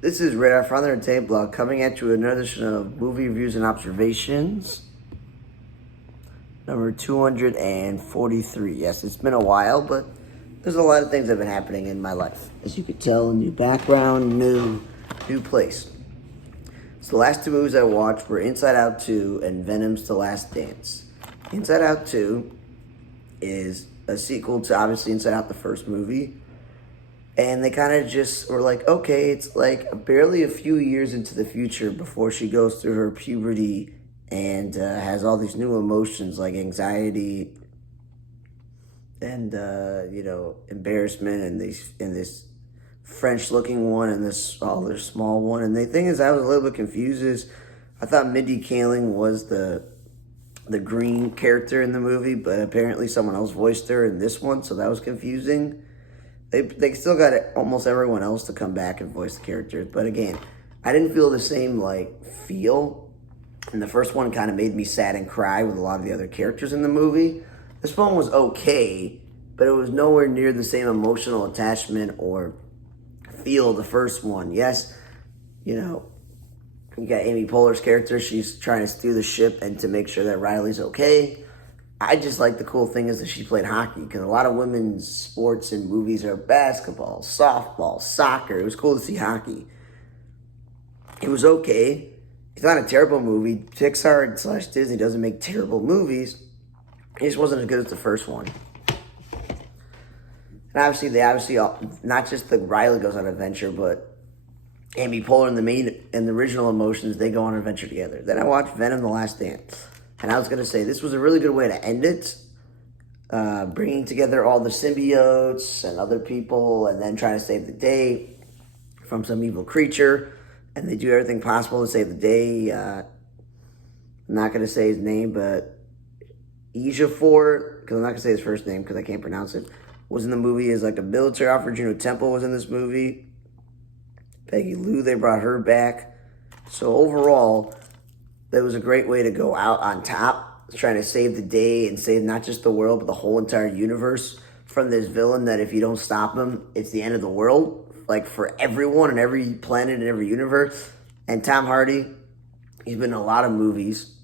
This is Radar from the Entertainment Blog coming at you with another edition of Movie Reviews and Observations, number 243. Yes, it's been a while, but there's a lot of things that have been happening in my life. As you could tell, new background, new place. So the last two movies I watched were Inside Out 2 and Venom's The Last Dance. Inside Out 2 is a sequel to, obviously, Inside Out, the first movie. And they kind of just were like, okay, it's like barely a few years into the future before she goes through her puberty and has all these new emotions like anxiety and, embarrassment and this French-looking one and this other small one. And the thing is, I was a little bit confused. I thought Mindy Kaling was the green character in the movie, but apparently someone else voiced her in this one, so that was confusing. They still got almost everyone else to come back and voice the characters. But again, I didn't feel the same, feel. And the first one kind of made me sad and cry with a lot of the other characters in the movie. This one was okay, but it was nowhere near the same emotional attachment or feel the first one. Yes, you got Amy Poehler's character. She's trying to steer the ship and to make sure that Riley's okay. I just like the cool thing is that she played hockey, because a lot of women's sports and movies are basketball, softball, soccer. It was cool to see hockey. It was okay. It's not a terrible movie. Pixar / Disney doesn't make terrible movies. It just wasn't as good as the first one. And obviously, not just the Riley goes on an adventure, but Amy Poehler and the original Emotions, they go on an adventure together. Then I watched Venom: The Last Dance. And I was going to say, this was a really good way to end it, bringing together all the symbiotes and other people and then trying to save the day from some evil creature. And they do everything possible to save the day. I'm not going to say his name, but Ejiofor, because I'm not going to say his first name because I can't pronounce it, was in the movie as like a military officer. Juno Temple was in this movie. Peggy Lou, they brought her back. So overall, that was a great way to go out on top, trying to save the day and save not just the world, but the whole entire universe from this villain that if you don't stop him, it's the end of the world, like for everyone and every planet and every universe. And Tom Hardy, he's been in a lot of movies.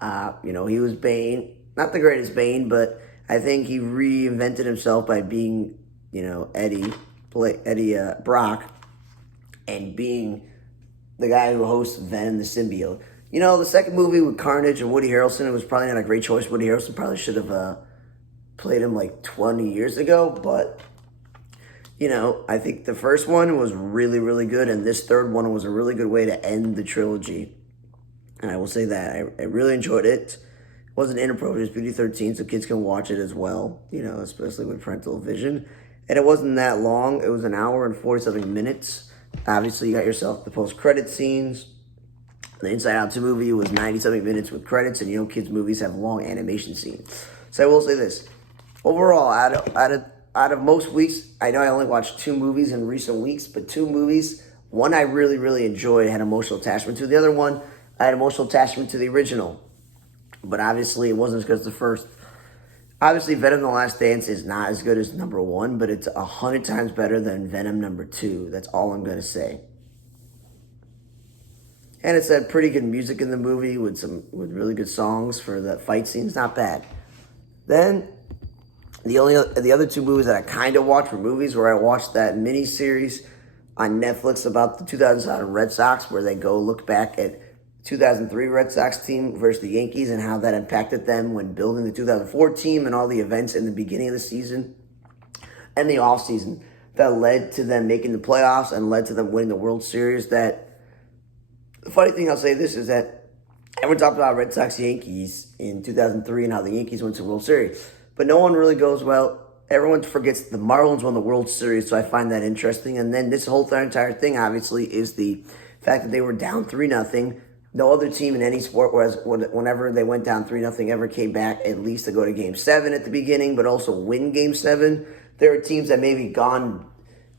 He was Bane, not the greatest Bane, but I think he reinvented himself by being, Eddie Brock, and being the guy who hosts Venom the Symbiote. The second movie with Carnage and Woody Harrelson, it was probably not a great choice. Woody Harrelson probably should have played him 20 years ago. But, I think the first one was really, really good. And this third one was a really good way to end the trilogy. And I will say that. I really enjoyed it. It wasn't inappropriate. It was PG-13, so kids can watch it as well, especially with parental vision. And it wasn't that long. It was an hour and 40-something minutes. Obviously, you got yourself the post-credit scenes. The Inside Out 2 movie was 90-something minutes with credits, and kids' movies have long animation scenes. So I will say this. Overall, out of most weeks, I know I only watched 2 movies in recent weeks, but 2 movies, one I really, really enjoyed, had emotional attachment to. The other one, I had emotional attachment to the original. But obviously, it wasn't as good as the first. Obviously, Venom: The Last Dance is not as good as number 1, but it's 100 times better than Venom number 2. That's all I'm going to say. And it's had pretty good music in the movie with really good songs for the fight scenes. Not bad. Then the other 2 movies that I kind of watched were movies where I watched that mini series on Netflix about the 2007 Red Sox, where they go look back at 2003 Red Sox team versus the Yankees and how that impacted them when building the 2004 team and all the events in the beginning of the season and the offseason that led to them making the playoffs and led to them winning the World Series. The funny thing, I'll say this, is that everyone talked about Red Sox-Yankees in 2003 and how the Yankees went to the World Series. But no one really goes, everyone forgets the Marlins won the World Series, so I find that interesting. And then this whole entire thing, obviously, is the fact that they were down 3-0. No other team in any sport, whenever they went down 3-0, ever came back at least to go to Game 7 at the beginning, but also win Game 7. There are teams that maybe gone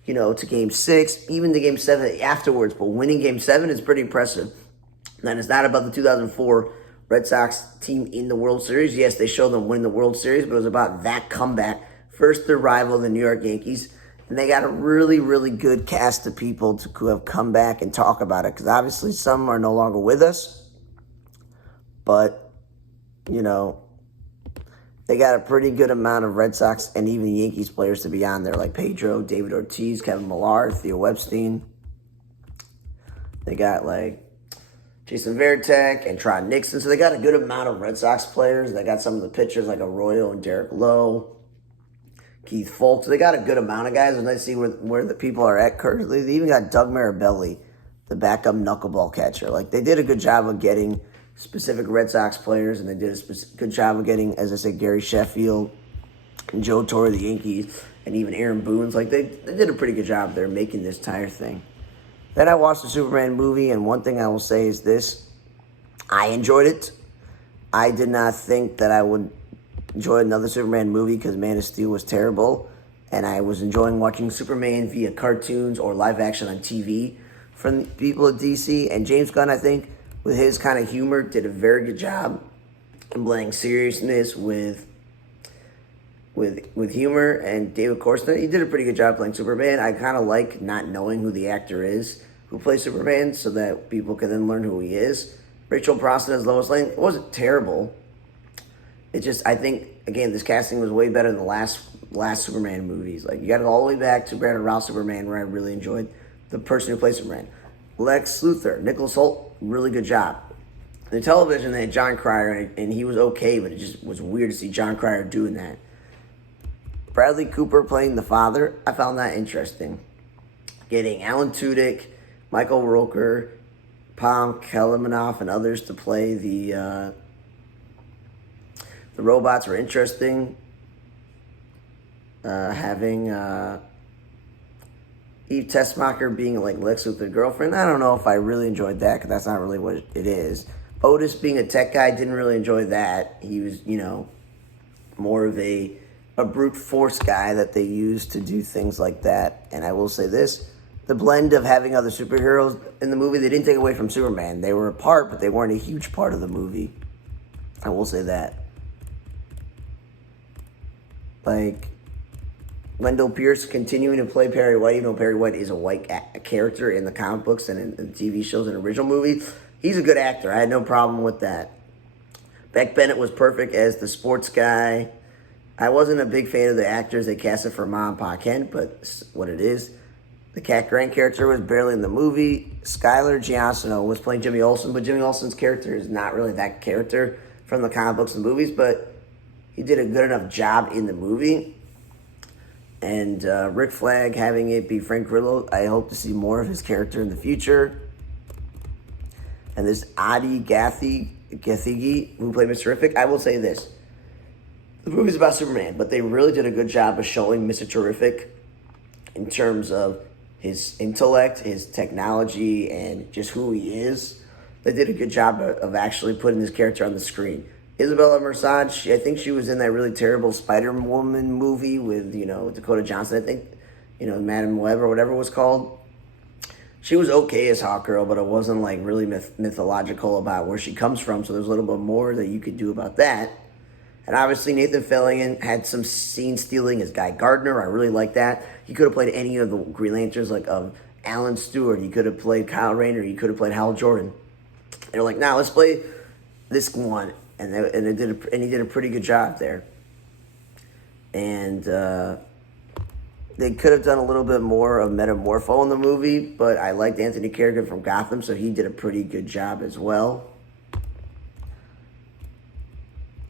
to Game 6, even to Game 7 afterwards. But winning Game 7 is pretty impressive. And it's not about the 2004 Red Sox team in the World Series. Yes, they showed them winning the World Series, but it was about that comeback. First, their rival, the New York Yankees, And they got a really, really good cast of people who have come back and talk about it. Because obviously some are no longer with us. But, you know, they got a pretty good amount of Red Sox and even Yankees players to be on there. Like Pedro, David Ortiz, Kevin Millar, Theo Epstein. They got like Jason Varitek and Trot Nixon. So they got a good amount of Red Sox players. They got some of the pitchers like Arroyo and Derek Lowe. Keith Foulke. So they got a good amount of guys, and I see where the people are at currently. They even got Doug Mirabelli, the backup knuckleball catcher. Like, they did a good job of getting specific Red Sox players, and they did a good job of getting, as I said, Gary Sheffield and Joe Torre of the Yankees, and even Aaron Boone's. Like, they did a pretty good job there making this entire thing. Then I watched the Superman movie, and one thing I will say is this. I enjoyed it. I did not think that I would enjoy another Superman movie because Man of Steel was terrible, and I was enjoying watching Superman via cartoons or live action on TV from the people at DC. And James Gunn, I think, with his kind of humor, did a very good job in blending seriousness with humor. And David Corson, he did a pretty good job playing Superman. I kind of like not knowing who the actor is who plays Superman so that people can then learn who he is. Rachel Brosnan as Lois Lane, it wasn't terrible. It just, I think, again, this casting was way better than the last Superman movies. Like, you got to go all the way back to Brandon Routh Superman, where I really enjoyed the person who plays Superman. Lex Luthor, Nicholas Hoult, really good job. The television, they had John Cryer, and he was okay, but it just was weird to see John Cryer doing that. Bradley Cooper playing the father, I found that interesting. Getting Alan Tudyk, Michael Rooker, Palm Kalimanoff, and others to play the robots were interesting. Having Eve Tessmacher being like Lex Luthor's girlfriend, I don't know if I really enjoyed that because that's not really what it is. Otis being a tech guy, didn't really enjoy that. He was, more of a brute force guy that they used to do things like that. And I will say this, the blend of having other superheroes in the movie, they didn't take away from Superman. They were a part, but they weren't a huge part of the movie. I will say that. Like, Wendell Pierce continuing to play Perry White, even though Perry White is a white character in the comic books and in TV shows and original movies. He's a good actor. I had no problem with that. Beck Bennett was perfect as the sports guy. I wasn't a big fan of the actors they casted for Ma and Pa Kent, but it's what it is. The Cat Grant character was barely in the movie. Skylar Giancino was playing Jimmy Olsen, but Jimmy Olsen's character is not really that character from the comic books and movies, but he did a good enough job in the movie. And Rick Flag having it be Frank Grillo, I hope to see more of his character in the future. And this Adi Gathigi, who played Mr. Terrific, I will say this. The movie's about Superman, but they really did a good job of showing Mr. Terrific in terms of his intellect, his technology, and just who he is. They did a good job of actually putting this character on the screen. Isabella Merced, I think she was in that really terrible Spider-Woman movie with, Dakota Johnson, I think, Madam Web or whatever it was called. She was okay as Hawkgirl, but it wasn't like really mythological about where she comes from, so there's a little bit more that you could do about that. And obviously Nathan Fillion had some scene stealing as Guy Gardner. I really like that. He could have played any of the Green Lanterns, like Alan Stewart. He could have played Kyle Rayner. He could have played Hal Jordan. They're like, nah, let's play this one. And he did a pretty good job there. And they could have done a little bit more of Metamorpho in the movie, but I liked Anthony Carrigan from Gotham, so he did a pretty good job as well.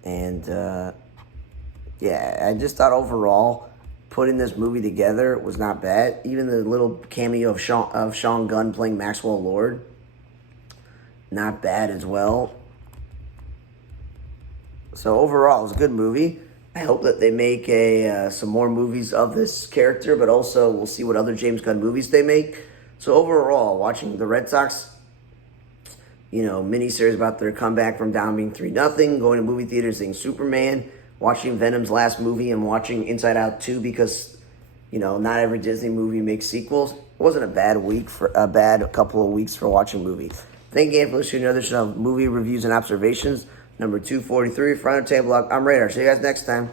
And, I just thought overall, putting this movie together was not bad. Even the little cameo of Sean Gunn playing Maxwell Lord, not bad as well. So overall, it was a good movie. I hope that they make some more movies of this character, but also we'll see what other James Gunn movies they make. So overall, watching the Red Sox, miniseries about their comeback from down being 3-0, going to movie theaters, seeing Superman, watching Venom's last movie, and watching Inside Out 2 because, not every Disney movie makes sequels. It wasn't a bad couple of weeks for watching movies. Thank you for listening to another show of movie reviews and observations. Number 243, Front of Table. I'm Radar. See you guys next time.